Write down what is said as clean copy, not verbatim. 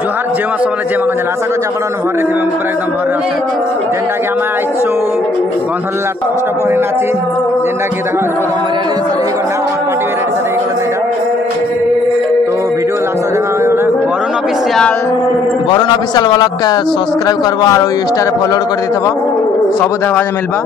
जोहार जेमा सबले जेमा गंजल आशा कर आपण भर रे पूरा एकदम भर रे আছে जेंडा कि हम आइछो गंधला कष्ट पर नाची जेंडा कि देखा हमरे सही करना और पार्टी वे रेडी सही करना एटा तो वीडियो लास्ट देखा वरुण ऑफिशियल ब्लॉग के सब्सक्राइब करबो और इंस्टा रे फॉलो कर देथबो सब देखा मिलबा।